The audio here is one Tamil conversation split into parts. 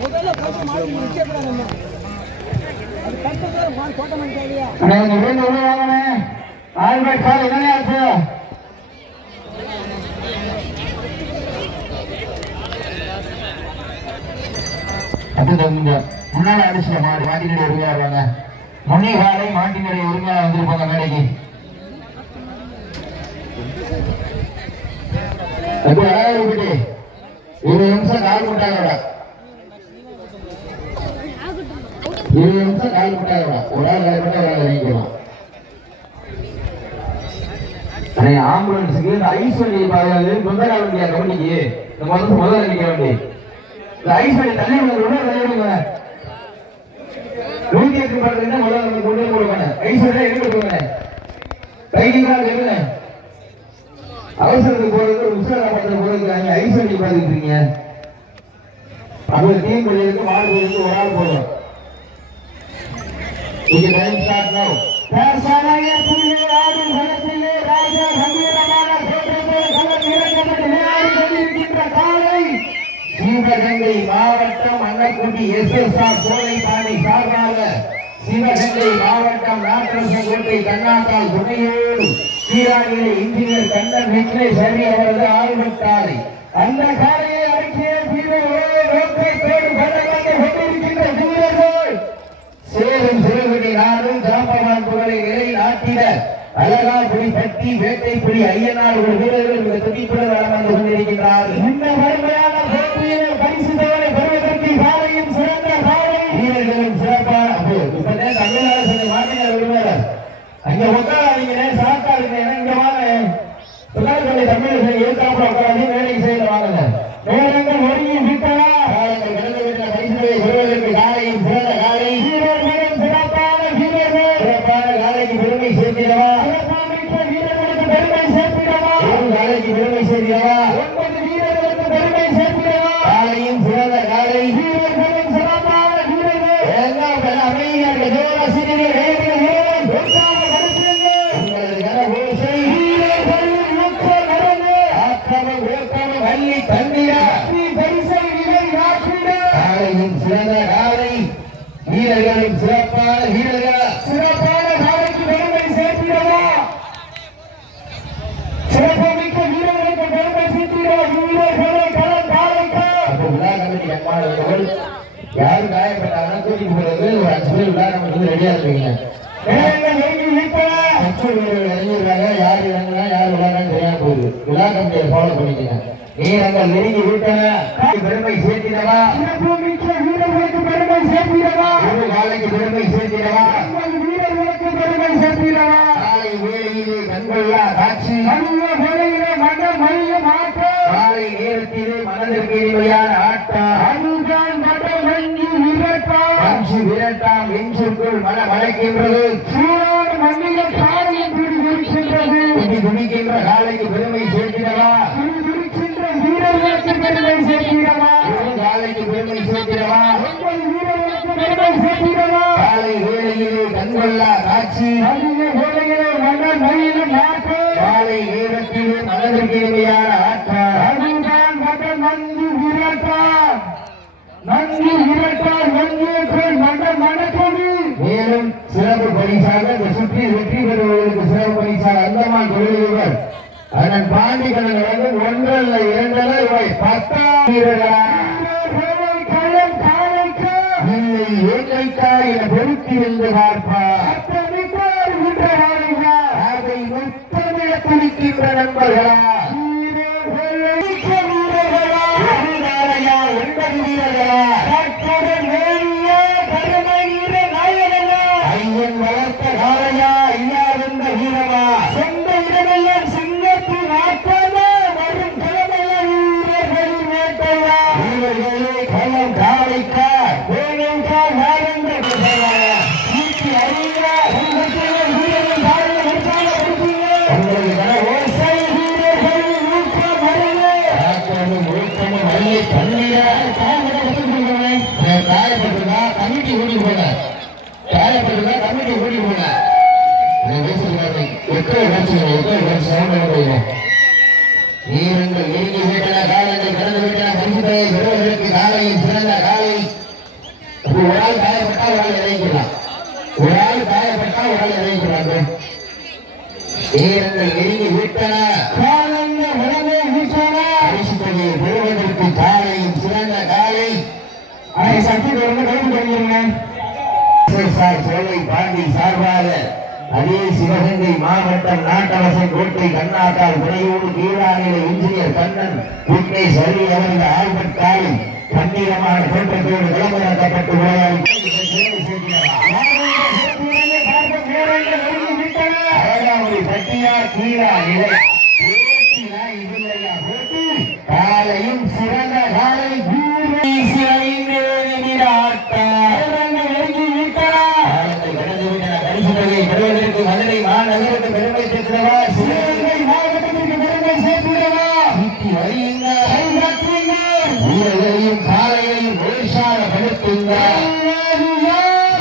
முதல்ல கட்டு மாடி நிற்கக்கூடாது. அது கட்டுறது மாடி தோட்டம் தேவையா? ஆல்பர்ட் சார் என்ன ஆச்சு? முன்னால அடிச்சுல மாடு மாட்டினுடைய உரிமையாடுவாங்க. முன்னி காலை மாட்டினுடைய உரிமையா வந்திருப்பாங்க மேடைக்கு. விட்டு 20 நிமிஷம் கால் முட்டாங்க. 20 நிமிஷம் கால் முட்டாங்க. ஒரு ஆள் கால் முட்டா ஒரு ஆள் இறங்கிக்கலாம். ஆம்புலன்ஸுக்கு இந்த ஐஸ் வண்டி சொந்த கால வண்டியா கவனிக்கு முதல்ல நிக்க வண்டி இந்த ஐஸ் வண்டி தள்ளி விடுங்க. 108 பாட்டுல முதல்ல கொண்டு போடுவாங்க. ஐஸ் வண்டியா எடுக்க போவாங்க. ரைடிங்காக இருங்க. அவசரத்துக்கு போறது உற்சாகப்படுத்த போறதுக்கு ஐஸ் வண்டி பாத்துக்கிட்டீங்க. அவங்க டீம் பிள்ளைகளுக்கு மாடு ஒரு ஆள் போதும். இங்க டைம் ஸ்டார்ட் நவ. சிவகங்கை மாவட்டம் அன்னக்குடி SSR சோலைபாணி சார்பாக சிவகங்கை மாவட்டம் நாட்டரசங்கோட்டை கண்ணாத்தால் துணையோடு சீராணியிலே இன்ஜினியர் கண்ணன் விக்னேஷ் ஹரி அவரது ஆழ்வட்டாரை அந்த காலையை அடக்கிய சேரும் சிறுகுடி நாடும் ஜாம்பவான் புகழை நிலை நாட்டிட அழகாபுரி பட்டி வேட்டைப்புலி ஐயனார் ஒரு வீரர்கள் துடிப்புடன் வளம் வந்து கொண்டிருக்கின்றார்கள். இந்த வறுமையான போட்டியில் பரிசு தவறை பெறுவதற்கு காலையும் சிறந்த காலை வீரர்களும் சிறப்பான தமிழ்நாடு மாநில உரிமையாளர் அங்க உட்காராதீங்க. சாத்தா இருக்கு இங்க வாங்க. தமிழர்கள் ஏற்காப்புல உட்காராதீங்க. வேலைக்கு செய்ய வாங்க. நேரங்கள் ஒருங்கி விட்டனா காலங்கள் கடந்து விட்ட பரிசுகளை பெறுவதற்கு காலையும் சிறந்த காலை வீரர்களும் சிறப்பான வீரர்கள் சிறப்பான காலைக்கு பெருமை சேர்க்கிறவா வீரர்களுக்கு பெருமை சேர்க்கிறவா காலைக்கு பெருமை சேர்க்கிறவா 9 வீரர்களுக்கு பெருமை சேர்க்கிறவா காலையும் சிறந்த காலை வீரர்களும் சிறப்பான வீரர்கள் எல்லாம் அமைதியாக ஜோராசிரியர் வீரர்களும் சிறப்பான வீரர்கள் சிறப்பான காலைக்கு பெருமை சேர்க்கிறவா சிறப்புமிக்க வீரர்களுக்கு பெருமை சேர்க்கிறோம். வீரர்களை களம் காலைக்கு விழாக்கள் யாரும் காயப்பட்டாங்கன்னா கூட்டிட்டு போறது ஒரு 5 பேர் விழா நம்ம ரெடியா இருக்கீங்க. இறங்கிடுறாங்க. யார் இறங்குனா யார் விளையாடுறான்னு தெரியாம போகுது. விழா கமிட்டியை ஃபாலோ பண்ணிக்கங்க. நீரங்கள் நெருங்கி விட்டன. பெருமை சேர்த்திடவா சிறப்புமிக்க வீரர்களுக்கு பெருமை சேர்த்திடவா ஒரு காலைக்கு பெருமை சேர்த்திடவா வீரர்களுக்கு பெருமை சேர்த்திடவா காலை வேளையிலே கண்கொள்ளா காட்சி வேளையிலே மனம் மையம் ஆட்டம் காலை நேரத்திலே மனதிற்கு இனிமையான ஆட்டம் அதுதான் மனம் மங்கி விரட்டாம் அஞ்சு விரட்டாம் நெஞ்சுக்குள் மனம் அழைக்கின்றது. சூழான மண்ணிலே காலையும் துடிக்கின்றது. துடிக்கின்ற காலைக்கு பெருமை சேர்த்திடவா வீரர்களுக்கு பெருமை சேர்க்கிறவா காலைக்கு பெருமை சேர்க்கிறவா பெருமை சேர்க்கிறவா காலை வேளையிலே கண்கொள்ளா காட்சி வேளையிலே மன்னர் மயிலும் ஆட்டம் காலை நேரத்திலே மனதிற்கு இனிமையான ஆட்டம் அதுதான் மகன் நன்கு விரட்டார் நன்கு விரட்டார் நன்கேற்கள் மகன் மனக்கொடி. மேலும் சிறப்பு பரிசாக சுற்றி வெற்றி பெறுவதற்கு சிறப்பு பரிசாக அந்தமான் தொழிலதிபர் அதன் பாண்டி கணக்கு 1 அல்ல 2 அல்ல ரூபாய் 10 வீரர்களா இல்லை ஏழைக்கா என பொறுத்திருந்து பார்ப்பார். அதை முத்தமிழ துடிக்கின்ற நண்பர்களா ஐயன் வளர்த்த காலையா ஐயா வந்த வீரமா சொந்த இடமெல்லாம் சிங்கத்தின் ஆட்டமா வரும் கிழமையில் வீரர்களின் வேட்டையா வீரர்களே களம் காலைக்கா வேலைக்கா வாரங்கள் சீட்டி அறியா வீரர்கள் காலையில் உற்சாக உங்களுடைய ஓசை வீரர்கள் வீரங்கள் நெருங்கி விட்டன, காலங்கள் கடந்து விட்டன. பரிசுகளை பெறுவதற்கு காலையில் சிறந்த காலை. ஒரு ஆள் காயப்பட்டா ஒரு ஆள் இறங்கிக்கலாம், ஒரு ஆள் காயப்பட்டா ஒரு ஆள் இறங்கிக்கிறாங்க. வீரங்கள் நெருங்கி விட்டன, காலங்கள் உடனே விட்டன. பரிசுகளை பெறுவதற்கு காலையில் சிறந்த காலை. அதை சக்தி தொடர்ந்து கைது பண்ணிடுங்க. சோலை பாண்டி சார்பாக அதே சிவகங்கை மாவட்டம் நாட்டரசன் கோட்டை கண்ணாத்தால் துணையோடு கீழாநிலை இன்ஜினியர் கண்ணன் குட்டை சரி அவரது ஆல்பர்ட் காலை கண்ணீரமான தோற்றத்தோடு விளம்பரப்பட்டு விளையாடி பட்டியார் கீழா நிலை காலையும் சிறந்த காலை பெறுவதற்கு மதுரை மாநகருக்கு பெருமை சேர்க்கிறவா, சிவகங்கை மாவட்டத்திற்கு பெருமை சேர்க்கிறவா. வீரர்களையும் காலையையும் உற்சாகப்படுத்துங்கள்.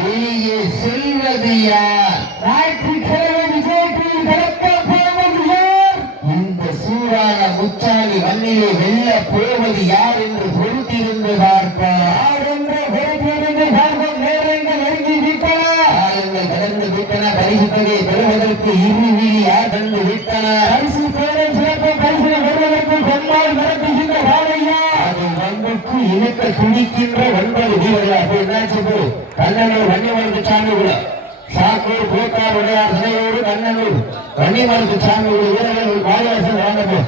வெளியே செல்வது யார்? ஞாயிற்றுக்கிழமை விஜயத்தில் கலக்கப் போவது யார்? இந்த சூடான முச்சாணி மண்ணிலே வெல்ல போவது யார் என்று பொறுத்திருந்து பார்ப்பார். கடந்து விட்டன, பரிசுகளை பெறுவதற்கு இருவிழியார் கடந்து விட்டன. பரிசு பேரை சிறப்பு பரிசுகளை பெறுவதற்கு கொண்டால் நடத்துகின்ற வாழையா அது வந்துக்கு இழுக்க துணிக்கின்ற 9 வீரர்கள். அப்போ என்னாச்சு? கண்ணனூர் வன்னிமருக்கு சாமிகுல சாக்கூர் கோத்தார் உடையார் தலையோடு கண்ணனூர் வன்னிமருக்கு சாமிகுல வீரர்கள் பாதுகாசம் வாங்கப்போ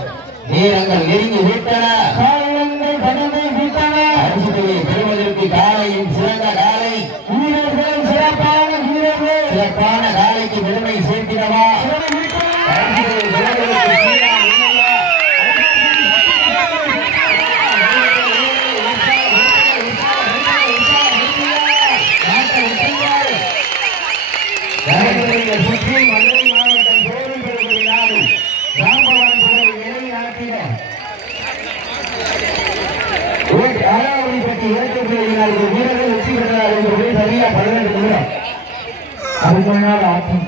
வீரங்கள் நெருங்கி விட்டன, காலங்கள் கடந்து விட்டன. பரிசுகளை பெறுவதற்கு காலையும் சிறந்த காலை. வீரர்கள் சிறப்பான வீரர்கள், சிறப்பான காலைக்கு பெருமை சேர்த்திடவா. சுற்றி மதுரை மாவட்டம் கோவில் பெறுவதனாலும் ராமவான் புகழை நிலைநாட்டின அராவதிப்பட்டி ஏற்றப்படுவதனால் ஒரு வீரர்கள் வெற்றி பெற்றார் என்று சரியா 12 நிமிடம். அருமையான ஆட்டம்.